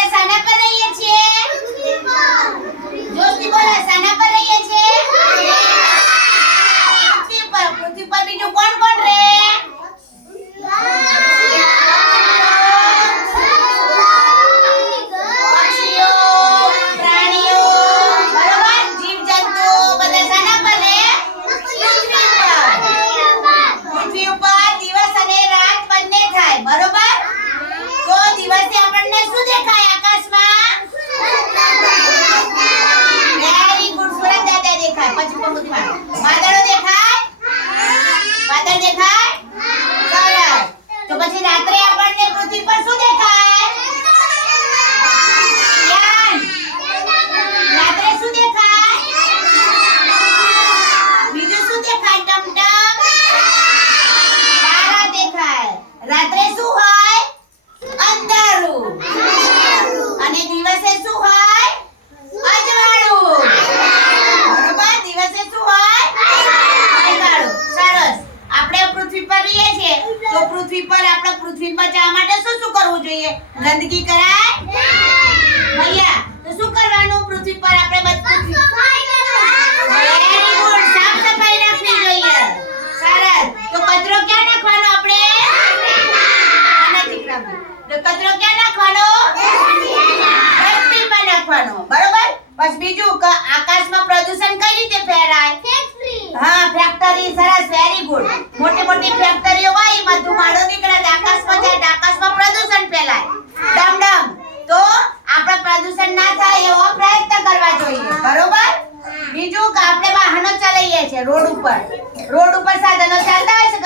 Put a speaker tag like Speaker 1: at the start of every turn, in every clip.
Speaker 1: બોલે સાના પર રહીએ છીએ? જોશની બોલે સાના પર રહીએ છીએ? તો પૃથ્વી પર આપણે પૃથ્વી જવા માટે શું શું કરવું જોઈએ? ગંદકી કરાય? ભૈયા, તો શું કરવાનું? પૃથ્વી પર આપણે સાફ સરસ. તો કચરો ક્યાં નાખવાનો આપણે? તો કચરો ક્યાં નાખવાનો? નાખવાનો. બરોબર? બસ બીજું, કે આકાશમાં પ્રદૂષણ કઈ રીતે ફેલાય હા ફેક્ટરી સરસ વેરી ગુડ મોટી મોટી ફેક્ટરીઓ હોય એમાં ધુમાડો નીકળે તો આકાશમાં જાય તો આકાશમાં પ્રદૂષણ ફેલાય ડમ ડમ તો આપણે પ્રદૂષણ ના થાય એવો પ્રયત્ન કરવા જોઈએ, બરોબર? બીજું કે આપણે વાહનો ચલાવીએ છીએ, રોડ ઉપર. રોડ ઉપર સાધનો ચાલતા હોય છે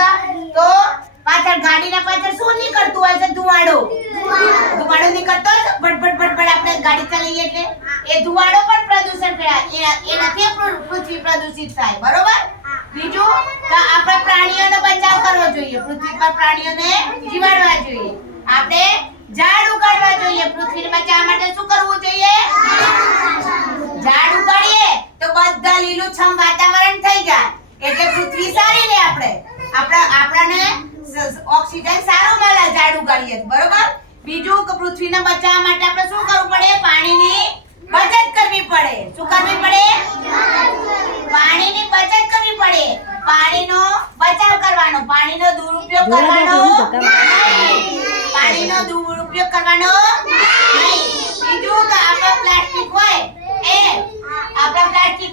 Speaker 1: તો પાછળ ગાડીના પાછળ શું નીકળતું હોય છે? ધુમાડો ધુમાડો નીકળતો હોય છે? ભટ ભટ ભટ ભટ આપણે ગાડી ચલાવીએ એટલે એ ધુમાડો પણ પ્રદૂષણ ફેલાય. એ- એનાથી પૃ- પૃથ્વી પ્રદૂષિત થાય, બરોબર? બીજું કે આપણે પ્રાણીઓનો બચાવ કરવો જોઈએ. પૃથ્વી પર પ્રાણીઓને જીવાડવા લીલુંછમ વાતાવરણ થઈ જાય એટલે પૃથ્વી સારી રહે આપણે. આપણા આપણાને ઓક્સિજન સારો મળે ઝાડ ઉગાડીએ બરોબર? બીજું કે પૃથ્વીને બચાવવા માટે આપણે શું કરવું પડે? પાણીની બચત કરવી પડે. શું કરવી પડે? પાણીની બચત કરવી પડે. પાણીનો બચાવ કરવાનો પાણીનો દુરુપયોગ કરવાનો પાણીનો દુરુપયોગ કરવાનો બીજું કે આપણે પ્લાસ્ટિક હોય એ આપણા પ્લાસ્ટિક